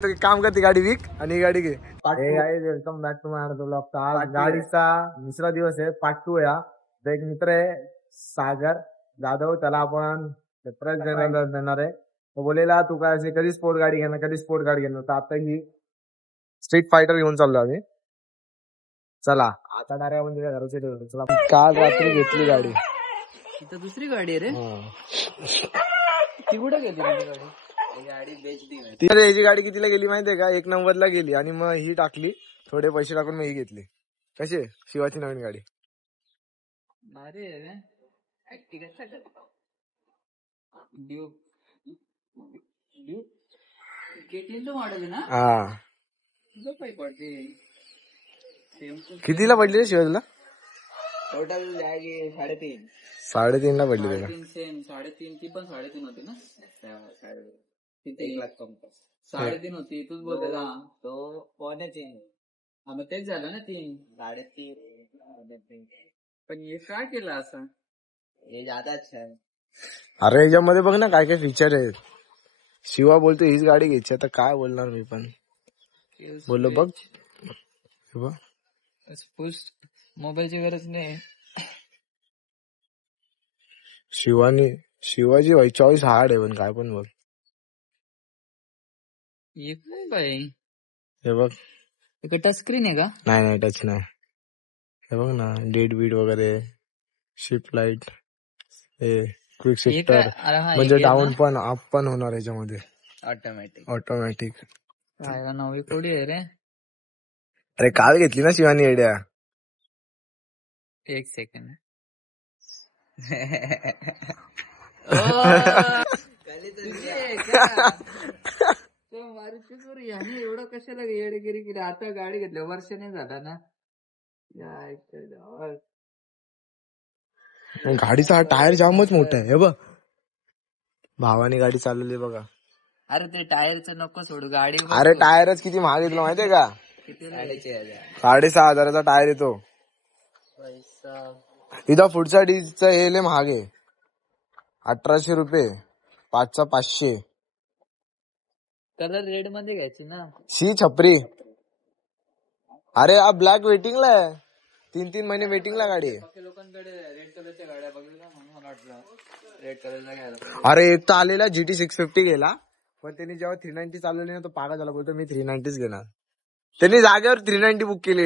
तो काम करते गाडी विक आणि ही गाडी घे. Welcome back to my another blog. आज गाडीचा दुसरा दिवस आहे, पार्ट 2 या. एक मित्र आहे सागर जाधव, त्याला आपण सरप्राईज देणार आहे. तो बोलेला तू काय असे कधी स्पोर्ट गाडी घेणार, कधी स्पोर्ट गाडी घेणार. तर आता ही स्ट्रीट फायटर घेऊन चाललो आम्ही. चला आता डायरेक्ट म्हणजे घराचे चला. काल रात्री घेतली गाडी. इथं दुसरी गाडी आहे रे. ती कुठे गेली गाडी? गाडी बेचली. ती गाडी कितीला गेली माहितीये का? 1 नंबरला गेली आणि मग ही टाकली, थोडे पैसे टाकून मग ही घेतली. कशी शिवाची नवीन गाडी भारी आहे. केटलीनचं मॉडेल आहे ना? हा. पडते कितीला पडली रे शिवाजीला? टोटल 3.5. 3.5 ला पडली त्याला. 3.5 ती पण 3.5 होती ना. तिथे 1 लाख कम 3.5 होती. तूच बोलते ना तो 3.5. मग तेच झालं ना 3 3.5. पण हे काय केलं असं? हे जादाच आहे. अरे याच्यामध्ये बघ ना काय काय फीचर आहेत. शिवा बोलतो हीच गाडी घ्यायची. आता काय बोलणार मी पण. बोललो बघ मोबाईलची गरज नाही. शिवाजी भाई चॉईस हार्ड आहे पण काय पण बघ. बाई हे बघ टच स्क्रीन आहे का? नाही टच नाही. हे बघ ना डेट बीट वगैरे, शिफ्ट लाईट, हे क्विक शिफ्टर, म्हणजे डाऊन पण अप पण होणार याच्यामध्ये ऑटोमॅटिक. नवी कोडी आहे रे. अरे काल घेतली ना शिवानी आयडिया. 1 सेकंड. याने एवढं कशाला येडेगिरी केली? आता गाडी घेतली वर्ष नाही झाला ना. गाडीचा हा टायर जामच मोठा आहे. हे बघ भावानी गाडी चालवली बघा. अरे ते टायरचं नको सोडू गाडी. अरे टायरच किती महाग येतो माहितीये का? 6,500चा टायर येतो. इथं पुढचा डीजचा हे लय महाग आहे, 1,800 रुपये. 5चा 500. कलर रेड मध्ये घ्यायची ना. शी छपरी. अरे हा ब्लॅक वेटिंगला आहे. 3 महिने वेटिंगला गाडी आहे. लोकांकडे रेड कलरच्या गाड्या बघितल्या म्हणून मला वाटलं रेड कलरचा घ्यायला. अरे एक तर आलेला GT 650 गेला, पण त्यांनी जेव्हा 390 चालवली ना तो पागल झाला. बोलतो मी 390च घेणार. त्यांनी जागेवर 390 बुक केली.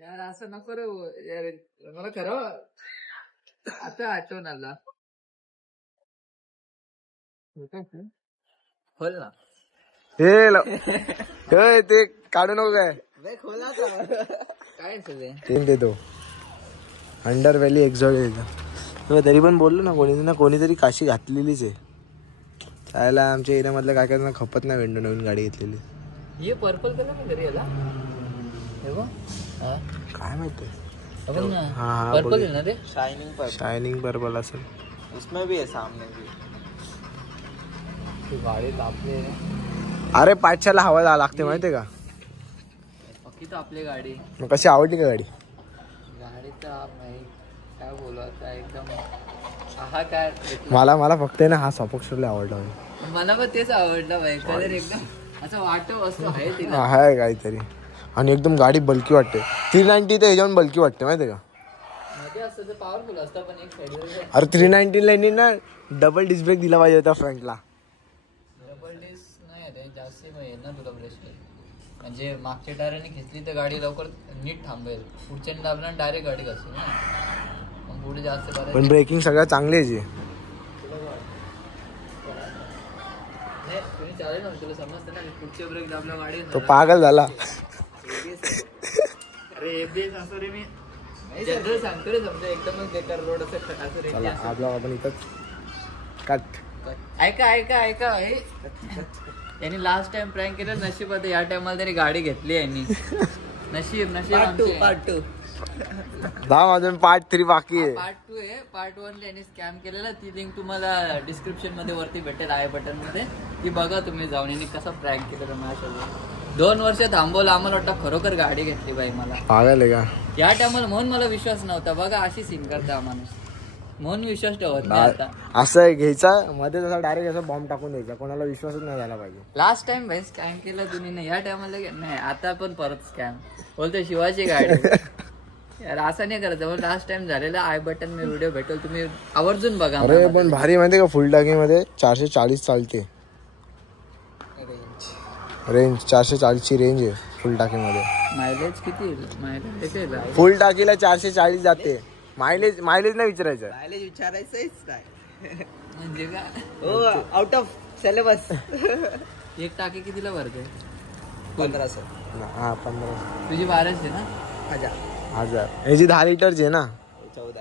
यार असं नको रे. मला खरं आता आठवण आला. खोल ना हे ते काढू नको काय. खोला काय तीन देतो अंडर व्हॅली एक्झॉट. तरी पण बोललो ना कोणीतरी काशी घातलेलीच आहे. त्याला आमच्या एरिया मधल्या काय काय खपत नाही वेंडो नवीन गाडी घेतलेली. ये पर्पल कलर घरी याला काय माहिती. पर्पल है ना रे. शाइनिंग पर्पल असेल. उसमें भी है सामने भी. गाडी तापले. अरे 500ला हवा लागते माहितीये का? पक्की तापली गाडी. मग कशी आवडली का गाडी? गाडी तर काय बोलू आता एकदम. हा काय मला फक्त ना हा सपोक्सरला आवडला. मला पण तेच आवडलं भाई. कलर एकदम असं वाटव असं आहे तिला. आहे काहीतरी. आणि एकदम गाडी बल्की वाटते. 390 तर ह्याच्यावर बल्की वाटते माहितीये का? मध्ये असतं तर पॉवरफुल असतं पण एक साईड. अरे 390 ला ना डबल डिस्क ब्रेक दिला पाहिजे होता फ्रंटला. डबल डिस्क नाही रे, जास्त आहे ना तुला ब्रेक. म्हणजे मागच्या टायराने घेतली तर गाडी लवकर नीट थांबेल. पुढच्याने दाबला डायरेक्ट गाडी घासेल ना. मग पुढे जास्त पण ब्रेकिंग सगळ्यात चांगली आहे. चालेल ना तुला समजतं ना. पुढचे ब्रेक दाबला गाडी तो पागल झाला. अरे एबीएस असं रे. मी जनरल सांगतो रे. समजा एकदमच बेकार रोड असं रे. आपला आपण इथं कट. ऐका यांनी लास्ट टाइम प्रँक केलं नशीब. या टाइमला तरी गाडी घेतली यांनी. नशीब पार्ट 2 अजून पार्ट 3 बाकी आहे. पार्ट 2 आहे. पार्ट 1 यांनी स्कॅम केलेला. ती लिंक तुम्हाला डिस्क्रिप्शन मध्ये वरती भेटेल आय बटन मध्ये. ती बघा तुम्ही जाऊन. यांनी कसा प्रँक केलेला माझ्यासोबत. 2 वर्ष थांबवलं. आम्हाला वाटतं खरोखर गाडी घेतली बाई. मला पागल आहे का या टायमाला म्हणून मला विश्वास नव्हता. बघा अशी सीन करता माणूस. म्हणून विश्वास ठेवत नाही आता. असं घ्यायचा मध्ये तसा डायरेक्ट असं बॉम्ब टाकून द्यायचा, कोणाला विश्वासच नाही झाला पाहिजे. लास्ट टाइम भाई स्कॅम केला तुम्ही नाही, या टायमाला नाही, आता पण परत स्कॅम बोलतो शिवाची गाडी. यार असं नाही करायचं. लास्ट टाइम झालेला आय बटन मी व्हिडिओ भेटेल, तुम्ही आवर्जून बघा. अरे पण भारी माहितीये का, फुल टाकी मध्ये 440 चालते रेंज. 440 ची रेंज आहे फुल टाकी मध्ये. मायलेज किती? मायलेज फुल टाकीला 440 जाते. मायलेज नाही विचारायचं. मायलेज विचारायचंच काय म्हणजे काय? हो, आउट ऑफ सिलेबस. एक टाकी कितीला भरते? 1500. हा 1500. तुझी 1200 ना? 1000. याची 10 लिटरची आहे ना? 14.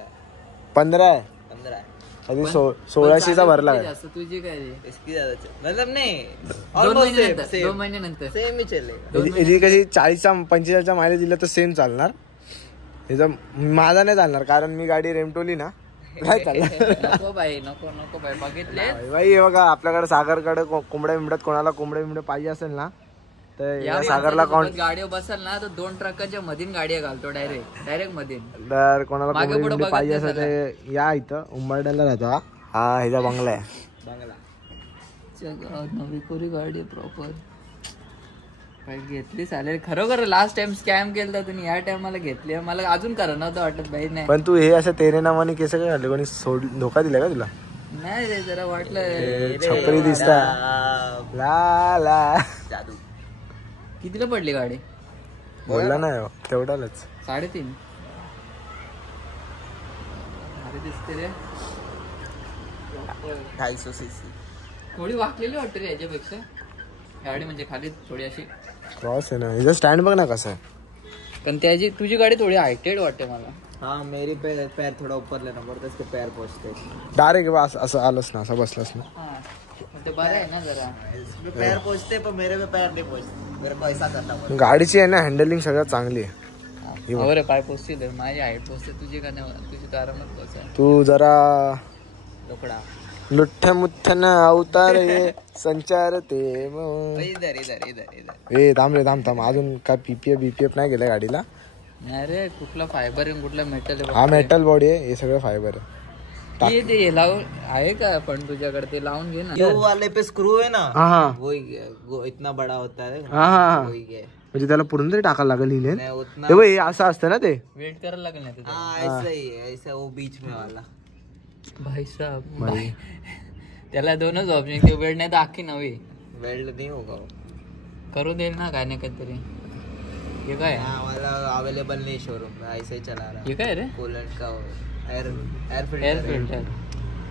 15 आहे. 15 अजून 1600चा भरला. तुझी काय मतलब नाही, 2 महिन्यानंतर सेम याची कशी 40-45चा मायलेज दिला तर सेम चालणार. त्याचा माझा नाही चालणार, कारण मी गाडी रेमटोली ना, काय चालणार. नको बाई, नको बाई. बघितले बाई हे बघा, आपल्याकडे सागरकडे कोंबड्या बिंबड्यात कोणाला कोंबड्या पाहिजे असेल ना, तर या सागरला गाडीवर बसाल ना तर 2 ट्रकाच्या मधीन गाडी घालतो डायरेक्ट मधीन. तर कोणाला कोंबडी पाहिजे असेल तर या इथं उंबरड्याला राहतो. हा ह्याचा बंगला आहे. नवी कोरी गाडी प्रॉपर घेतली चालेल. खरोखर लास्ट टाइम स्कॅम केलं तुम्ही, या टाइमाला घेतली. मला अजून करा नव्हतं वाटत भाई. नाही पण तू हे असं तेरे नावाने केस काय घातले, कोणी धोका दिला का तुला? नाही रे, जरा वाटलं छपरी दिसता. ला ला जादू. कितीला पडली गाडी? बोलला नाही तेवढाच. 3.5. अरे दिसते रे 250 cc. थोडी वाकलेली वाटते रे याच्यापेक्षा गाडी, म्हणजे खाली थोडी अशी क्रॉस आहे ना. हिचा स्टँड बघ ना कसं आहे. पण त्याची तुझी गाडी थोडी हायटेड वाटते मला. हाँ मेरी पैर थोड़ा ऊपर लेना पड़ता है, इसके पैर पहुंचते. डायरेक्ट असं आलंस ना, असं बसलास ना. ते बरं आहे ना जरा. पैर पहुंचते पर मेरे में पैर नहीं पहुंचते, मेरे को ऐसा करना पड़ता. गाडीची आहे ना हँडलिंग सगळ्यात चांगली आहे. बरं पाय पोचतील, माझी हाईट पोचते, तुझी का नाही? तुझी तर आरामात पोचाय. तू जरा लोकडा लुठ्ठ मुठ्ठन अवतार ये संचार ते. ए थांब अजून काय बीपीएफ नाही गेलं गाडीला. नाही रे, कुठला फायबर आहे, कुठला मेटल आहे? हा मेटल बॉडी आहे, हे सगळं फायबर आहे. ते लावून आहे का पण तुझ्याकडे? ते लावून घे ना. ये वाले पे स्क्रू है ना, हा वो इतना बड़ा होता है. हा वही है. म्हणजे त्याला पूर्ण तरी टाकायला लागेल हिले. नहीं उतना. हे असं असतं ना ते. वेट करायला लागेल ना तिथे. हाँ ऐसा ही है, ऐसा वो बीच में वाला. भाई साहब भाई, त्याला 2च ऑप्शन, वेल्ड नाही तर अख्खी नवी. वेल्ड नहीं होगा वो. करू देईल ना काय नाही काहीतरी. हे काय हाँ वाला अवेलेबल नहीं शोरूम में, ऐसे ही चला रहा. हे काय रे? कूलेंट का एयर फिल्टर.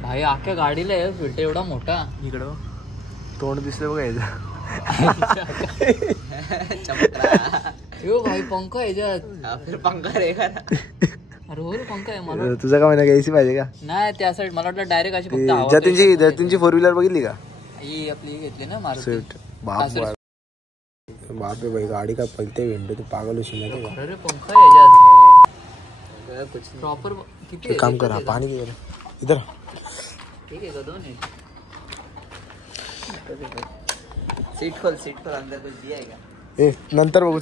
भाई अख्ख्या गाडीला एअर फिल्टर एवढा मोठा. इकडं तोंड दिसलं बघा याचं. यो भाई पंखा आहे याच्यात. फिर पंखा रहेगा ना. अरे हो रे, पंखा आहे. मला तुझा का महिना एसी पाहिजे का? नाही त्या साईड मला वाटलं डायरेक्ट अशी फक्त आवाज. जतीनची 4 व्हीलर बघितली का? ही आपली घेतली ना मारुती स्विफ्ट. बाप रे भाई, गाडी काय पलते भेंडे, तू पागल होशील ना. अरे पंखा आहे याच्यात कुछ प्रॉपर. किती काम करा, पाणी घे इधर. ठीक आहे का? 2 आहे. सीट खोल अंदर कुछ दिया है क्या? ए नंतर बघू.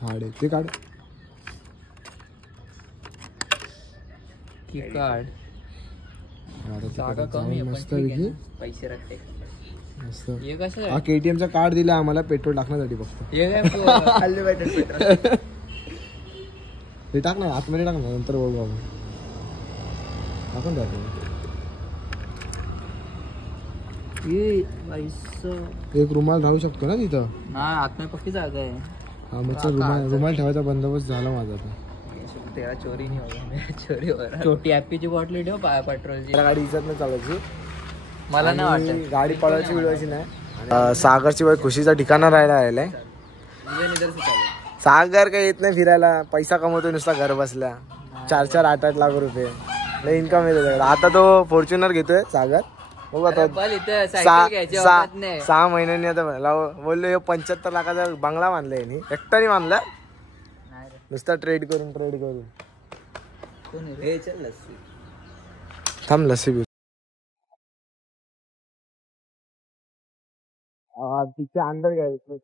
काढ ते काढ. की कार्ड जागा कमी आहे, मस्त पण ठीक आहे पैकी ना. पैसे रखते मस्त. हे कसं आहे? हा केटीएमचा कार्ड दिला आम्हाला पेट्रोल टाकण्यासाठी फक्त. हे काय अनलिमिटेड पेट्रोल. हे टाक ना आतमध्ये, टाक ना, नंतर बघू आपण. टाकून टाकू. एक रुमाल राहू शकतो ना तिथं. नाही, आतमध्ये पक्की जागा आहे. हा मग रुमाल ठेवायचा बंदोबस्त झाला माझा आता. तेरा चोरी नहीं होगा, मेरा चोरी हो रहा. छोटी ॲपीची बॉटल ठेव पेट्रोलची. गाडी इज्जत नाही चालायची, मला नाही आणि वाटत गाडी पळवायची मिळवायची नाही. सागरची बाई खुशीचा ठिकाणा राहायला आलेलाय. सागर काही येत नाही फिरायला, पैसा कमवतो नुसता घर बसल्या. 4-4, 8-8 लाख रुपये लय इन्कम येते त्याच्याकडे. आता तो फॉर्च्युनर घेतोय सागर. बघू आता 6 महिन्यांनी आता बोललो 75 लाखाचा बंगला बांधलाय यांनी, एकट्याने बांधला. नुसता ट्रेड करून. हे चल लस्सी. थांब लस्सी पिऊ. पीछे अंदर गए.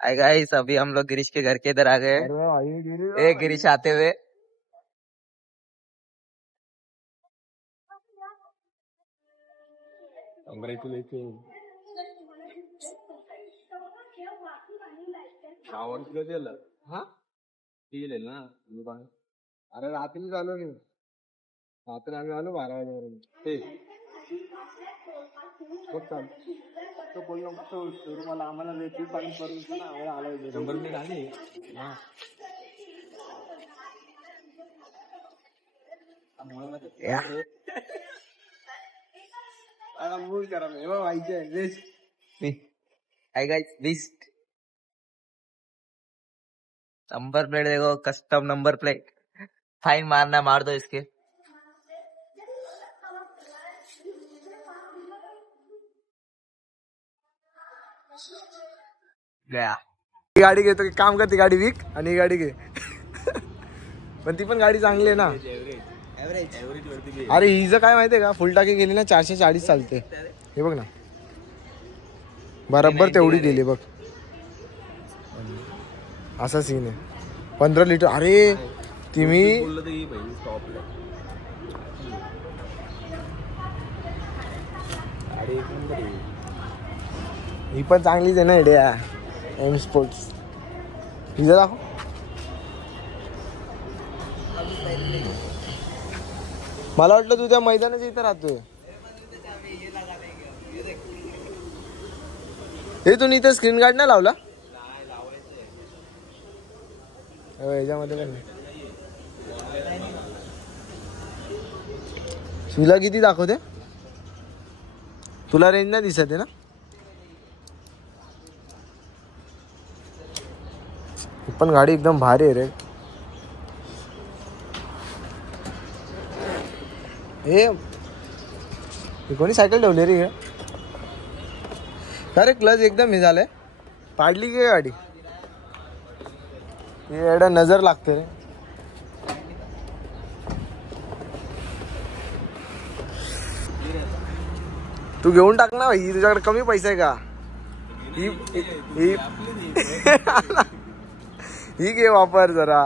हाय गाइस, अभी हम लोग गिरीश के घर के इधर आ गए. अरे भाई, गिरीश आते हुए कॉंग्रॅच्युलेशन. हा ना. अरे रात्री झालो नाही. रात्री आम्ही आलो 12 वाजेपर्यंत. ते तो बोललो मला आम्हाला वेगळी पाणी करून आम्हाला आला 100 मिनिट आले. हा मूड करा व्हायचे. Hi guys, list number plate देखो, कस्टम नंबर प्लेट. फाइन मारना मार दो इसके. गया. ही गाडी घेतो की काम करते गाडी विक आणि ही गाडी घे. पण ती पण गाडी चांगली आहे ना. अरे हिचं काय माहितीये का, फुल टाकी गेली ना 440 चालते. हे बघ ना बरोबर तेवढी गेली बघ. असा सीन आहे. 15 लिटर. अरे ती मी ही पण चांगलीच आहे ना एडिया एम स्पोर्ट्स. हिचं दाखव. मला वाटलं तू त्या मैदानाच्या इथं राहतोय. हे तू इथं स्क्रीन गार्ड नाही लावला याच्यामध्ये पण नाही. तुला किती दाखवते, तुला रेंज नाही दिसत आहे ना. पण गाडी एकदम भारी आहे रे. हे कोणी सायकल ठेवली रे. अरे क्लच एकदम हे झालंय. पाडली की गाडी. हे एवढा नजर लागते रे. तू घेऊन टाक ना भाई, तुझ्याकडे कमी पैसा आहे का. ही घे वापर जरा.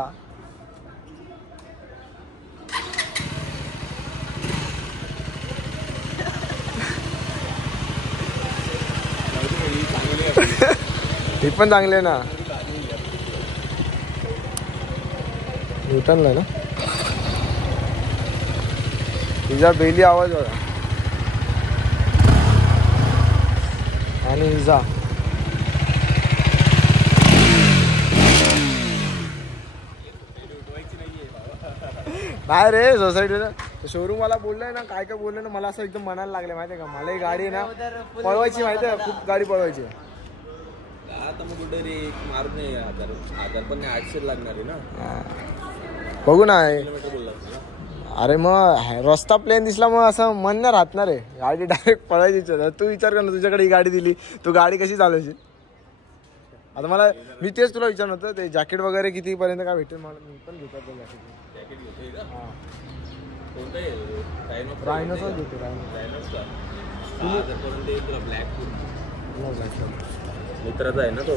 ही पण चांगली आहे ना. न्यूटनला ना. तिचा बेली आवाज बघा. आणि हिजा नाही रे. सोसायटीला शोरूम मला बोललाय ना, काय काय बोललं ना, मला असं एकदम मनाला लागलं माहितीये का. मला ही गाडी ना पळवायची माहितीये का, खूप गाडी पळवायची. आता मग कुठे रे मारून 1000 पण 800 लागणार आहे ना. बघू ना. अरे मग रस्ता प्लेन दिसला मग असं मन नाही राहणार आहे. गाडी डायरेक्ट पळायची. तू विचार कर ना, तुझ्याकडे ही गाडी दिली, तू गाडी कशी चालवायची. आता मला मी तेच तुला विचारलं होतं, ते जॅकेट वगैरे किती पर्यंत काय भेटेल. मला मी पण घेतो जॅकेट. रायनोसच घेतो. मित्राचा आहे ना तो.